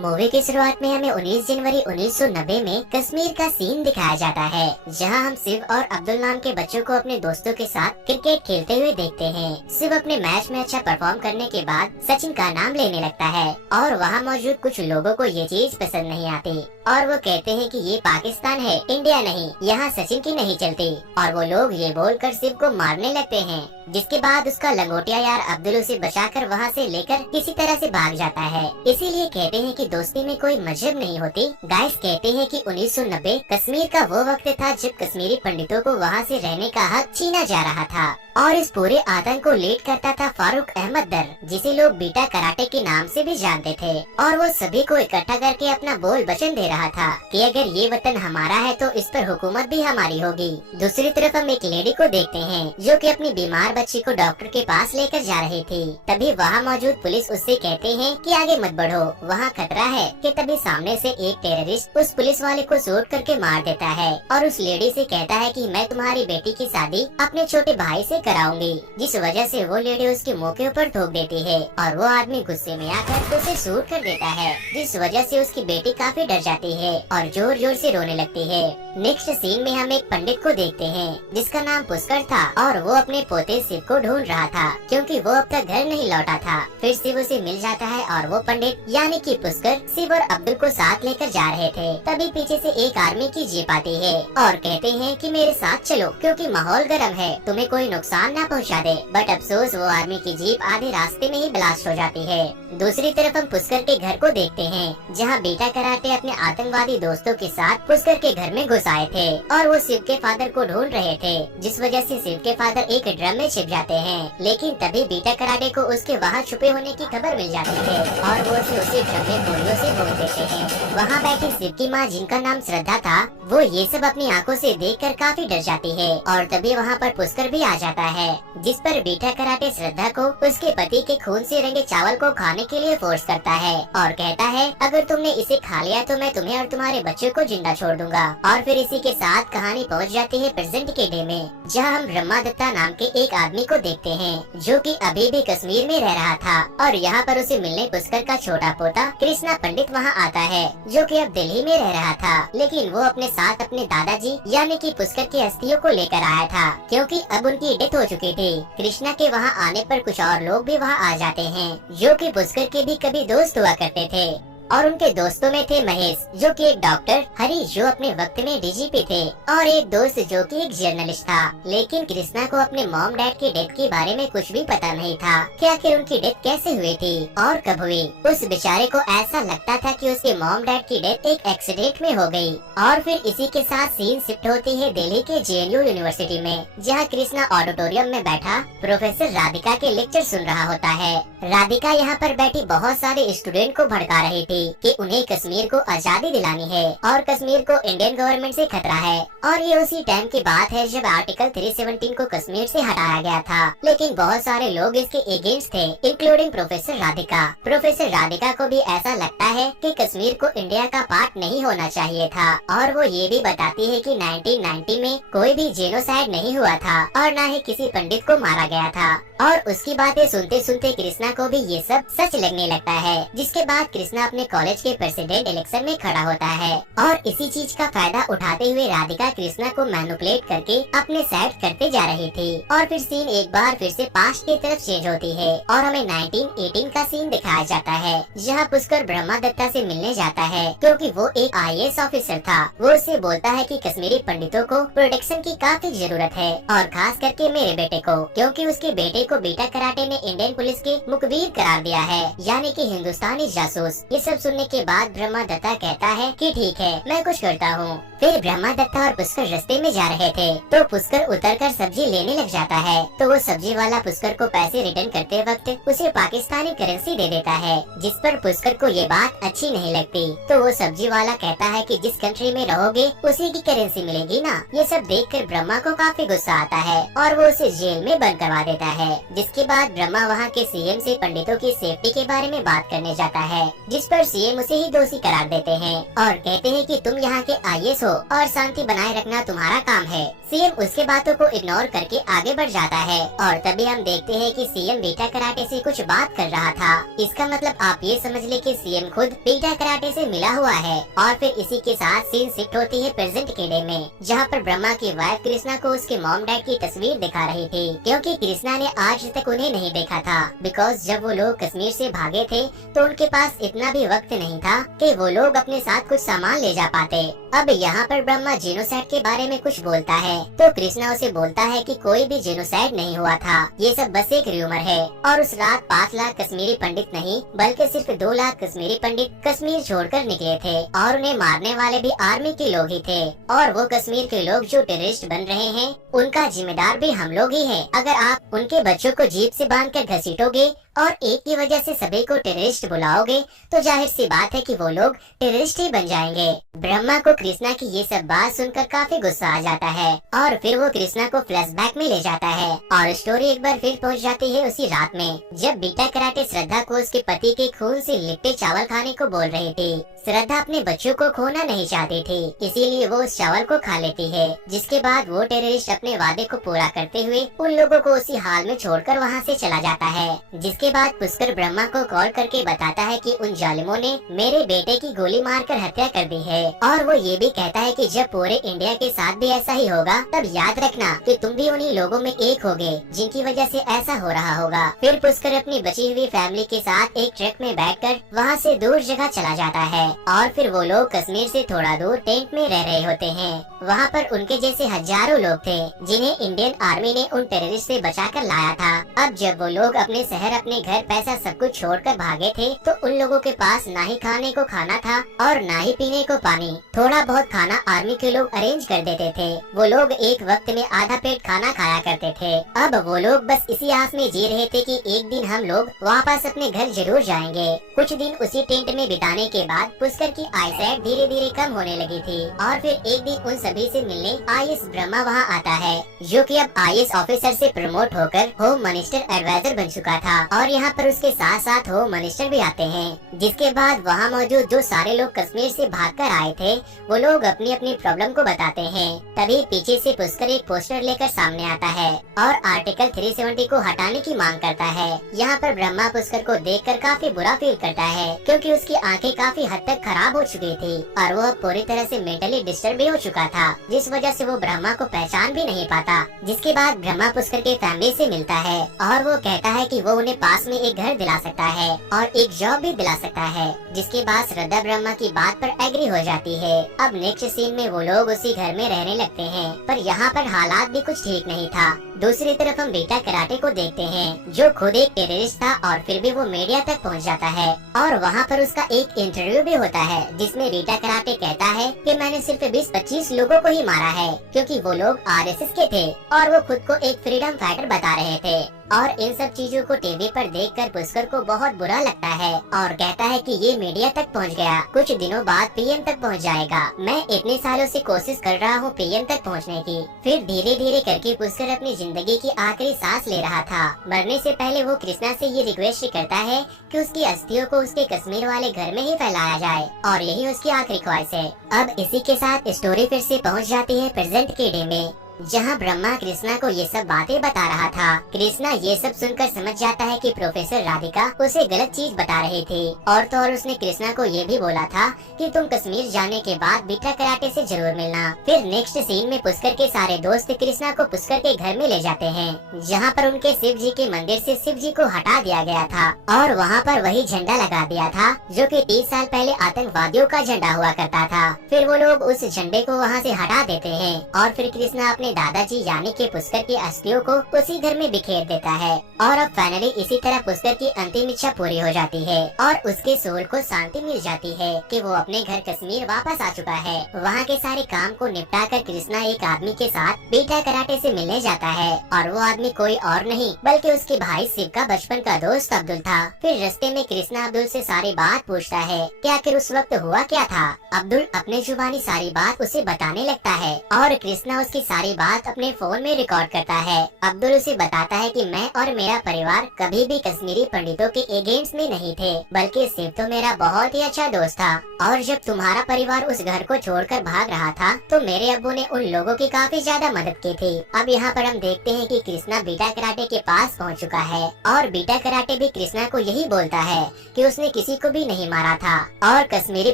Movie की शुरुआत में हमें 19 जनवरी 1990 में कश्मीर का सीन दिखाया जाता है, जहां हम शिव और अब्दुल नाम के बच्चों को अपने दोस्तों के साथ क्रिकेट खेलते हुए देखते हैं। शिव अपने मैच में अच्छा परफॉर्म करने के बाद सचिन का नाम लेने लगता है और वहां मौजूद कुछ लोगों को ये चीज पसंद नहीं आती और वो कहते हैं कि ये पाकिस्तान है, इंडिया नहीं, यहाँ सचिन की नहीं चलती। और वो लोग ये बोलकर शिव को मारने लगते हैं, जिसके बाद उसका लंगोटिया यार अब्दुल उसे बचाकर वहाँ से लेकर किसी तरह से भाग जाता है। इसीलिए कहते हैं कि दोस्ती में कोई मजहब नहीं होती। गाइस कहते हैं कि 1990 कश्मीर का वो वक्त था जब कश्मीरी पंडितों को वहाँ से रहने का हक छीना जा रहा था और इस पूरे आतंक को लीड करता था फारूक अहमद दर, जिसे लोग बीटा कराटे के नाम से भी जानते थे। और वो सभी को इकट्ठा करके अपना बोल वचन दे रहा था कि अगर ये वतन हमारा है तो इस पर हुकूमत भी हमारी होगी। दूसरी तरफ हम एक लेडी को देखते हैं जो कि अपनी बीमार बच्ची को डॉक्टर के पास लेकर जा रही थी। तभी वहाँ मौजूद पुलिस उससे कहते हैं कि आगे मत बढ़ो, वहाँ खतरा है। कि तभी सामने से एक टेररिस्ट उस पुलिस वाले को शूट करके मार देता है और उस लेडी से कहता है कि मैं तुम्हारी बेटी की शादी अपने छोटे भाई से कराऊंगी, जिस वजह से वो लेडी उसके मुंह के ऊपर थूक देती है और वो आदमी गुस्से में आकर उसे शूट कर देता है, जिस वजह से उसकी बेटी काफी डर जाती है और जोर जोर से रोने लगती है। नेक्स्ट सीन में हम एक पंडित को देखते हैं जिसका नाम पुष्कर था और वो अपने पोते शिव को ढूंढ रहा था क्योंकि वो अब तक घर नहीं लौटा था। फिर शिव उसे मिल जाता है और वो पंडित यानी कि पुष्कर शिव और अब्दुल को साथ लेकर जा रहे थे। तभी पीछे से एक आर्मी की जीप आती है और कहते हैं कि मेरे साथ चलो क्योंकि माहौल गर्म है, तुम्हें कोई नुकसान ना पहुंचा दे। बट अफसोस वो आर्मी की जीप आधे रास्ते में ही ब्लास्ट हो जाती है। दूसरी तरफ हम पुष्कर के घर को देखते हैं जहाँ बीटा कराटे अपने आतंकवादी दोस्तों के साथ पुष्कर के घर में घुस आए थे और वो शिव के फादर को ढूंढ रहे थे, जिस वजह से शिव के फादर एक ड्रम में छिप जाते हैं। लेकिन तभी बीटा कराटे को उसके वहाँ छुपे होने की खबर मिल जाती है और वो उसी ड्रम में गोलियों से भून देते हैं। वहाँ बैठी शिव की माँ जिनका नाम श्रद्धा था, वो ये सब अपनी आंखों से देखकर काफी डर जाती है और तभी वहाँ पर पुष्कर भी आ जाता है, जिस पर बीटा कराटे श्रद्धा को उसके पति के खून से रंगे चावल को खाने के लिए फोर्स करता है और कहता है अगर तुमने इसे खा लिया तो मैं तुम्हें और तुम्हारे बच्चों को जिंदा छोड़ दूंगा। और फिर इसी के साथ कहानी पहुंच जाती है प्रेजेंट के डे में, जहां हम ब्रह्मा दत्ता नाम के एक आदमी को देखते हैं जो कि अभी भी कश्मीर में रह रहा था और यहाँ पर उसे मिलने पुष्कर का छोटा पोता कृष्णा पंडित वहाँ आता है, जो कि अब दिल्ली में रह रहा था। लेकिन वो अपने साथ अपने दादाजी यानी कि पुष्कर की अस्थियों को लेकर आया था क्योंकि अब उनकी डेथ हो चुकी थी। कृष्णा के वहाँ आने पर कुछ और लोग भी वहाँ आ जाते हैं जो कि पुष्कर के भी कभी दोस्त हुआ करते थे और उनके दोस्तों में थे महेश जो कि एक डॉक्टर, हरी जो अपने वक्त में डीजीपी थे और एक दोस्त जो कि एक जर्नलिस्ट था। लेकिन कृष्णा को अपने मॉम डैड की डेथ के बारे में कुछ भी पता नहीं था कि आखिर उनकी डेथ कैसे हुई थी और कब हुई। उस बेचारे को ऐसा लगता था कि उसके मॉम डैड की डेथ एक एक्सीडेंट में हो गई। और फिर इसी के साथ सीन शिफ्ट होती है दिल्ली के जेएनयू यूनिवर्सिटी में, जहाँ कृष्णा ऑडिटोरियम में बैठा प्रोफेसर राधिका के लेक्चर सुन रहा होता है। राधिका यहाँ पर बैठी बहुत सारे स्टूडेंट को भड़का रही थी कि उन्हें कश्मीर को आजादी दिलानी है और कश्मीर को इंडियन गवर्नमेंट से खतरा है। और ये उसी टाइम की बात है जब आर्टिकल 317 को कश्मीर से हटाया गया था। लेकिन बहुत सारे लोग इसके अगेंस्ट थे, including professor Radhika. Professor Radhika को भी ऐसा लगता है कि कश्मीर को इंडिया का पार्ट नहीं होना चाहिए था और वो ये भी बताती है कि 1990 में कोई भी जेनोसाइड नहीं हुआ था और न ही किसी पंडित को मारा गया था। और उसकी बातें सुनते सुनते कृष्णा को भी ये सब सच लगने लगता है, जिसके बाद कृष्णा अपने कॉलेज के प्रेसिडेंट इलेक्शन में खड़ा होता है और इसी चीज का फायदा उठाते हुए राधिका कृष्णा को मैनिपुलेट करके अपने साइड करते जा रही थी। और फिर सीन एक बार फिर से पास्ट की तरफ चेंज होती है और हमें 1918 का सीन दिखाया जाता है, जहाँ पुष्कर ब्रह्मा दत्ता से मिलने जाता है क्योंकि वो एक IAS ऑफिसर था। वो उससे बोलता है कि कश्मीरी पंडितों को प्रोटेक्शन की काफी जरूरत है और खास करके मेरे बेटे को, क्योंकि उसके बेटे को बीटा कराटे ने इंडियन पुलिस के मुखबिर करार दिया है, यानी कि हिंदुस्तानी जासूस। ये सब सुनने के बाद ब्रह्मा दत्ता कहता है कि ठीक है मैं कुछ करता हूँ। फिर ब्रह्मा दत्ता और पुष्कर रास्ते में जा रहे थे तो पुष्कर उतरकर सब्जी लेने लग जाता है, तो वो सब्जी वाला पुष्कर को पैसे रिटर्न करते वक्त उसे पाकिस्तानी करेंसी दे देता है, जिस पर पुष्कर को ये बात अच्छी नहीं लगती। तो वो सब्जी वाला कहता है कि जिस कंट्री में रहोगे उसी की करेंसी मिलेगी ना। ये सब देखकर ब्रह्मा को काफी गुस्सा आता है और वो उसे जेल में बंद करवा देता है, जिसके बाद ब्रह्मा वहाँ के CM से पंडितों की सेफ्टी के बारे में बात करने जाता है, जिस पर सीएम उसे ही दोषी करार देते हैं और कहते हैं कि तुम यहाँ के आईएएस हो और शांति बनाए रखना तुम्हारा काम है। सीएम उसके बातों को इग्नोर करके आगे बढ़ जाता है और तभी हम देखते हैं कि सीएम बीटा कराटे से कुछ बात कर रहा था। इसका मतलब आप ये समझ ले कि सीएम खुद बीटा कराटे से मिला हुआ है। और फिर इसी के साथ सीन शिफ्ट होती है प्रेजेंट के डे में, जहाँ पर ब्रह्मा की वाइफ कृष्णा को उसके मॉम डैड की तस्वीर दिखा रही थी, क्योंकि कृष्णा ने आज तक उन्हें नहीं देखा था। बिकॉज जब वो लोग कश्मीर से भागे थे तो उनके पास इतना भी वक्त नहीं था कि वो लोग अपने साथ कुछ सामान ले जा पाते। अब यहाँ पर ब्रह्मा जेनोसाइड के बारे में कुछ बोलता है तो कृष्णा उसे बोलता है कि कोई भी जेनोसाइड नहीं हुआ था, ये सब बस एक र्यूमर है। और उस रात 5 लाख कश्मीरी पंडित नहीं बल्कि सिर्फ 2 लाख कश्मीरी पंडित कश्मीर छोड़कर निकले थे और उन्हें मारने वाले भी आर्मी के लोग ही थे। और वो कश्मीर के लोग जो टेररिस्ट बन रहे हैं उनका जिम्मेदार भी हम लोग ही हैं। अगर आप उनके बच्चों को जीप से बांधकर घसीटोगे और एक की वजह से सभी को टेररिस्ट बुलाओगे तो जाहिर सी बात है कि वो लोग टेररिस्ट ही बन जाएंगे। ब्रह्मा को कृष्णा की ये सब बात सुनकर काफी गुस्सा आ जाता है और फिर वो कृष्णा को फ्लैशबैक में ले जाता है और स्टोरी एक बार फिर पहुंच जाती है उसी रात में, जब बीटा कराटे श्रद्धा को उसके पति के खून से लिपटे चावल खाने को बोल रही थी। श्रद्धा अपने बच्चों को खोना नहीं चाहती थी, इसीलिए वो उस चावल को खा लेती है। जिसके बाद वो टेररिस्ट अपने वादे को पूरा करते हुए उन लोगों को उसी हाल में छोड़कर वहाँ से चला जाता है। जिसके बाद पुष्कर ब्रह्मा को कॉल करके बताता है कि उन जालिमों ने मेरे बेटे की गोली मारकर हत्या कर दी है। और वो ये भी कहता है कि जब पूरे इंडिया के साथ भी ऐसा ही होगा तब याद रखना कि तुम भी उन्हीं लोगों में एक होगे जिनकी वजह से ऐसा हो रहा होगा। फिर पुष्कर अपनी बची हुई फैमिली के साथ एक ट्रक में बैठकर वहाँ से दूर जगह चला जाता है और फिर वो लोग कश्मीर से थोड़ा दूर टेंट में रह रहे होते हैं। वहाँ पर उनके जैसे हजारों लोग थे जिन्हें इंडियन आर्मी ने उन टेररिस्ट से बचाकर लाया था। अब जब वो लोग अपने शहर, अपने घर, पैसा सब कुछ छोड़कर भागे थे तो उन लोगों के पास ना ही खाने को खाना था और ना ही पीने को पानी। थोड़ा बहुत खाना आर्मी के लोग अरेंज कर देते थे। वो लोग एक वक्त में आधा पेट खाना खाया करते थे। अब वो लोग बस इसी आस में जी रहे थे कि एक दिन हम लोग वापस अपने घर जरूर जाएंगे। कुछ दिन उसी टेंट में बिताने के बाद पुष्कर की आईसाइट धीरे धीरे कम होने लगी थी और फिर एक दिन उन सभी से मिलने आईएएस ब्रह्मा वहाँ आता है, जो कि अब आईएएस ऑफिसर से प्रमोट होकर होम मिनिस्टर एडवाइजर बन चुका था। और यहाँ पर उसके साथ साथ होम मिनिस्टर भी आते हैं। जिसके बाद वहाँ मौजूद जो सारे लोग कश्मीर से भागकर आए थे वो लोग अपनी अपनी प्रॉब्लम को बताते हैं। तभी पीछे से पुष्कर एक पोस्टर लेकर सामने आता है और आर्टिकल 370 को हटाने की मांग करता है। यहाँ पर ब्रह्मा पुष्कर को देखकर काफी बुरा फील करता है, क्योंकि उसकी आंखें काफी हद तक खराब हो चुकी थी और वो पूरी तरह से मेंटली डिस्टर्ब भी हो चुका था, जिस वजह से वो ब्रह्मा को पहचान भी नहीं पाता। जिसके बाद ब्रह्मा पुष्कर के फैमिली से मिलता है और वो कहता है कि वो उन्हें पास में एक घर दिला सकता है और एक जॉब भी दिला सकता है। जिसके बाद श्रद्धा ब्रह्मा की बात पर एग्री हो जाती है। अब नेक्स्ट सीन में वो लोग उसी घर में रहने लगते हैं, पर यहाँ पर हालात भी कुछ ठीक नहीं था। दूसरी तरफ हम बीटा कराटे को देखते हैं, जो खुद एक टेररिस्ट था और फिर भी वो मीडिया तक पहुँच जाता है और वहाँ पर उसका एक इंटरव्यू भी होता है, जिसमें बीटा कराटे कहता है कि मैंने सिर्फ 20-25 लोगों को ही मारा है, क्योंकि वो लोग आरएसएस के थे और वो खुद को एक फ्रीडम फाइटर बता रहे थे। और इन सब चीजों को टीवी पर देखकर पुष्कर को बहुत बुरा लगता है और कहता है कि ये मीडिया तक पहुंच गया, कुछ दिनों बाद पीएम तक पहुंच जाएगा। मैं इतने सालों से कोशिश कर रहा हूँ पीएम तक पहुंचने की। फिर धीरे धीरे करके पुष्कर अपनी जिंदगी की आखिरी सांस ले रहा था। मरने से पहले वो कृष्णा से ये रिक्वेस्ट करता है कि उसकी अस्थियों को उसके कश्मीर वाले घर में ही फैलाया जाए और यही उसकी आखिरी ख्वाहिश है। अब इसी के साथ स्टोरी फिर से पहुँच जाती है प्रेजेंट के डे में, जहाँ ब्रह्मा कृष्णा को ये सब बातें बता रहा था। कृष्णा ये सब सुनकर समझ जाता है कि प्रोफेसर राधिका उसे गलत चीज बता रही थी और तो और उसने कृष्णा को ये भी बोला था कि तुम कश्मीर जाने के बाद बीटा कराटे से जरूर मिलना। फिर नेक्स्ट सीन में पुष्कर के सारे दोस्त कृष्णा को पुष्कर के घर में ले जाते हैं, जहाँ पर उनके शिव जी के मंदिर से शिव जी को हटा दिया गया था और वहाँ पर वही झंडा लगा दिया था जो कि 30 साल पहले आतंकवादियों का झंडा हुआ करता था। फिर वो लोग उस झंडे को वहाँ से हटा देते हैं और फिर कृष्णा अपने दादाजी यानी कि पुष्कर की अस्थियों को उसी घर में बिखेर देता है। और अब फाइनली इसी तरह पुष्कर की अंतिम इच्छा पूरी हो जाती है और उसके सोल को शांति मिल जाती है कि वो अपने घर कश्मीर वापस आ चुका है। वहाँ के सारे काम को निपटा कर कृष्णा एक आदमी के साथ बीटा कराटे से मिलने जाता है और वो आदमी कोई और नहीं बल्कि उसके भाई शिव का बचपन का दोस्त अब्दुल था। फिर रास्ते में कृष्णा अब्दुल से सारी बात पूछता है कि आखिर उस वक्त हुआ क्या था। अब्दुल अपने जुबानी सारी बात उसे बताने लगता है और कृष्णा उसकी सारी बात अपने फोन में रिकॉर्ड करता है। अब्दुल उसे बताता है कि मैं और मेरा परिवार कभी भी कश्मीरी पंडितों के अगेंस्ट में नहीं थे, बल्कि सिर्फ तो मेरा बहुत ही अच्छा दोस्त था। और जब तुम्हारा परिवार उस घर को छोड़कर भाग रहा था तो मेरे अब्बू ने उन लोगों की काफी ज्यादा मदद की थी। अब यहाँ पर हम देखते हैं कि कृष्णा बीटा कराटे के पास पहुँच चुका है और बीटा कराटे भी कृष्णा को यही बोलता है कि उसने किसी को भी नहीं मारा था और कश्मीरी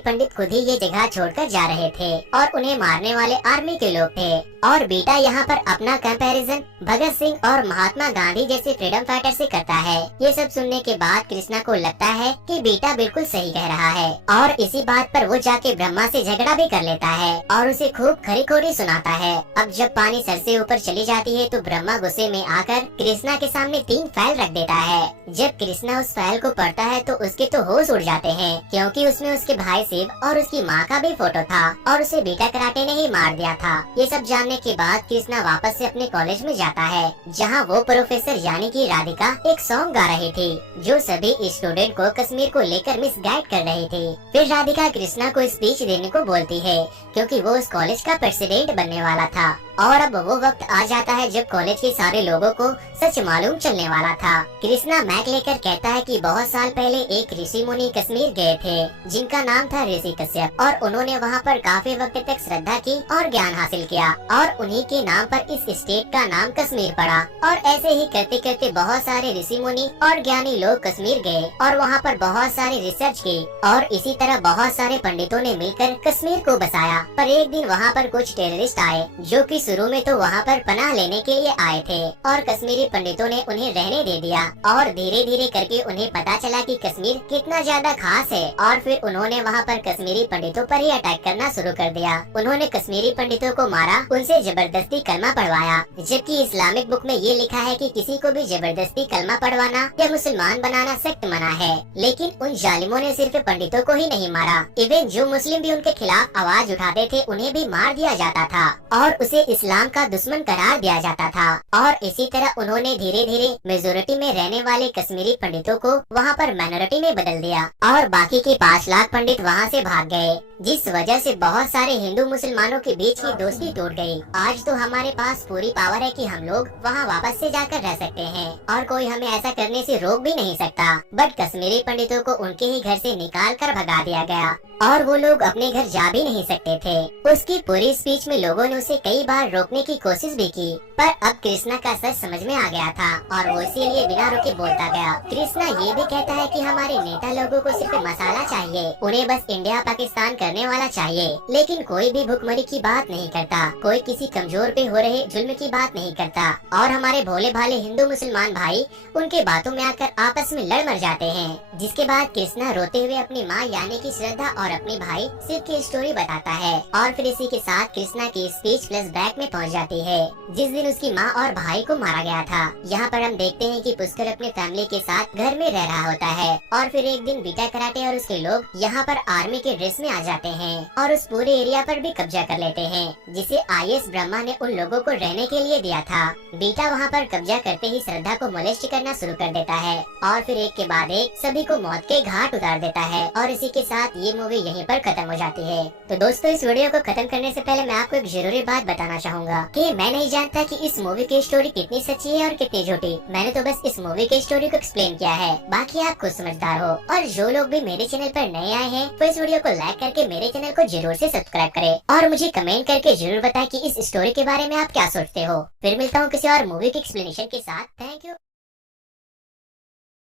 पंडित खुद ही ये जगह छोड़कर जा रहे थे और उन्हें मारने वाले आर्मी के लोग थे। और बीटा यहाँ पर अपना कंपैरिजन भगत सिंह और महात्मा गांधी जैसे फ्रीडम फाइटर से करता है। ये सब सुनने के बाद कृष्णा को लगता है कि बीटा बिल्कुल सही कह रहा है और इसी बात पर वो जाके ब्रह्मा से झगड़ा भी कर लेता है और उसे खूब खरी खोरी सुनाता है। अब जब पानी सर से ऊपर चली जाती है तो ब्रह्मा गुस्से में आकर कृष्णा के सामने 3 फाइल रख देता है। जब कृष्णा उस फाइल को पढ़ता है तो उसके तो होश उड़ जाते हैं, क्योंकि उसमें उसके भाई शिव और उसकी माँ का भी फोटो था और उसे बीटा कराटे ने ही मार दिया था। ये सब जानने के बाद कृष्णा वापस से अपने कॉलेज में जाता है, जहाँ वो प्रोफेसर यानी कि राधिका एक सॉन्ग गा रही थी जो सभी स्टूडेंट को कश्मीर को लेकर मिसगाइड कर रही थी। फिर राधिका कृष्णा को स्पीच देने को बोलती है, क्योंकि वो उस कॉलेज का प्रेसिडेंट बनने वाला था। और अब वो वक्त आ जाता है जब कॉलेज के सारे लोगों को सच मालूम चलने वाला था। कृष्णा मैक लेकर कहता है कि बहुत साल पहले एक ऋषि मुनि कश्मीर गए थे जिनका नाम था ऋषि कश्यप, और उन्होंने वहाँ पर काफी वक्त तक श्रद्धा की और ज्ञान हासिल किया और उन्हीं के नाम पर इस स्टेट का नाम कश्मीर पड़ा। और ऐसे ही करते करते बहुत सारे ऋषि मुनि और ज्ञानी लोग कश्मीर गए और वहाँ पर बहुत सारी रिसर्च की और इसी तरह बहुत सारे पंडितों ने मिलकर कश्मीर को बसाया। पर एक दिन वहाँ पर कुछ टेररिस्ट आए जो कि शुरू में तो वहाँ पर पनाह लेने के लिए आए थे और कश्मीरी पंडितों ने उन्हें रहने दे दिया और धीरे धीरे करके उन्हें पता चला कि कश्मीर कितना ज्यादा खास है और फिर उन्होंने वहाँ पर कश्मीरी पंडितों पर ही अटैक करना शुरू कर दिया। उन्होंने कश्मीरी पंडितों को मारा, उनसे जबरदस्ती कलमा पढ़वाया, जबकि इस्लामिक बुक में ये लिखा है कि किसी को भी जबरदस्ती कलमा पढ़वाना या मुसलमान बनाना सख्त मना है। लेकिन उन जालिमों ने सिर्फ पंडितों को ही नहीं मारा, इवन जो मुस्लिम भी उनके खिलाफ आवाज उठाते थे उन्हें भी मार दिया जाता था और उसे इस्लाम का दुश्मन करार दिया जाता था। और इसी तरह उन्होंने धीरे धीरे मेजोरिटी में रहने वाले कश्मीरी पंडितों को वहाँ पर माइनॉरिटी में बदल दिया और बाकी के 5 लाख पंडित वहाँ से भाग गए, जिस वजह से बहुत सारे हिंदू मुसलमानों के बीच की दोस्ती टूट गई। आज तो हमारे पास पूरी पावर है कि हम लोग वहाँ वापस से जाकर रह सकते हैं और कोई हमें ऐसा करने से रोक भी नहीं सकता। बट कश्मीरी पंडितों को उनके ही घर से निकाल कर भगा दिया गया और वो लोग अपने घर जा भी नहीं सकते थे। उसकी पूरी स्पीच में लोगों ने उसे कई बार रोकने की कोशिश भी की, पर अब कृष्णा का सच समझ में आ गया था और वो इसीलिए बिना रुके बोलता गया। कृष्णा ये भी कहता है कि हमारे नेता लोगों को सिर्फ मसाला चाहिए, उन्हें बस इंडिया पाकिस्तान करने वाला चाहिए, लेकिन कोई भी भुखमरी की बात नहीं करता, कोई किसी कमजोर पे हो रहे जुल्म की बात नहीं करता। और हमारे भोले भाले हिंदू मुसलमान भाई उनके बातों में आकर आपस में लड़ मर जाते हैं। जिसके बाद कृष्णा रोते हुए अपनी माँ यानी कि श्रद्धा और अपने भाई शिव की स्टोरी बताता है और फिर इसी के साथ कृष्णा की स्पीच फ्लैशबैक में पहुंच जाती है जिस दिन उसकी माँ और भाई को मारा गया था। यहाँ पर हम देखते हैं कि पुष्कर अपने फैमिली के साथ घर में रह रहा होता है और फिर एक दिन बीटा कराटे और उसके लोग यहाँ पर आर्मी के ड्रेस में आ जाते हैं और उस पूरे एरिया पर भी कब्जा कर लेते हैं, जिसे आईएएस ब्रह्मा ने उन लोगों को रहने के लिए दिया था। बीटा वहाँ पर कब्जा करते ही श्रद्धा को मोलेस्ट करना शुरू कर देता है और फिर एक के बाद एक सभी को मौत के घाट उतार देता है और इसी के साथ ये मूवी यहीं पर खत्म हो जाती है। तो दोस्तों, इस वीडियो को खत्म करने से पहले मैं आपको एक जरूरी बात बताना चाहूंगा कि मैं नहीं जानता कि इस मूवी की स्टोरी कितनी सच्ची है और कितनी झूठी। मैंने तो बस इस मूवी की स्टोरी को एक्सप्लेन किया है, बाकी आप खुद समझदार हो। और जो लोग भी मेरे चैनल पर नए आए हैं तो इस वीडियो को लाइक करके मेरे चैनल को जरूर से सब्सक्राइब करें और मुझे कमेंट करके जरूर बताएं कि इस स्टोरी के बारे में आप क्या सोचते हो। फिर मिलता हूँ किसी और मूवी की एक्सप्लेनेशन के साथ। Thank you.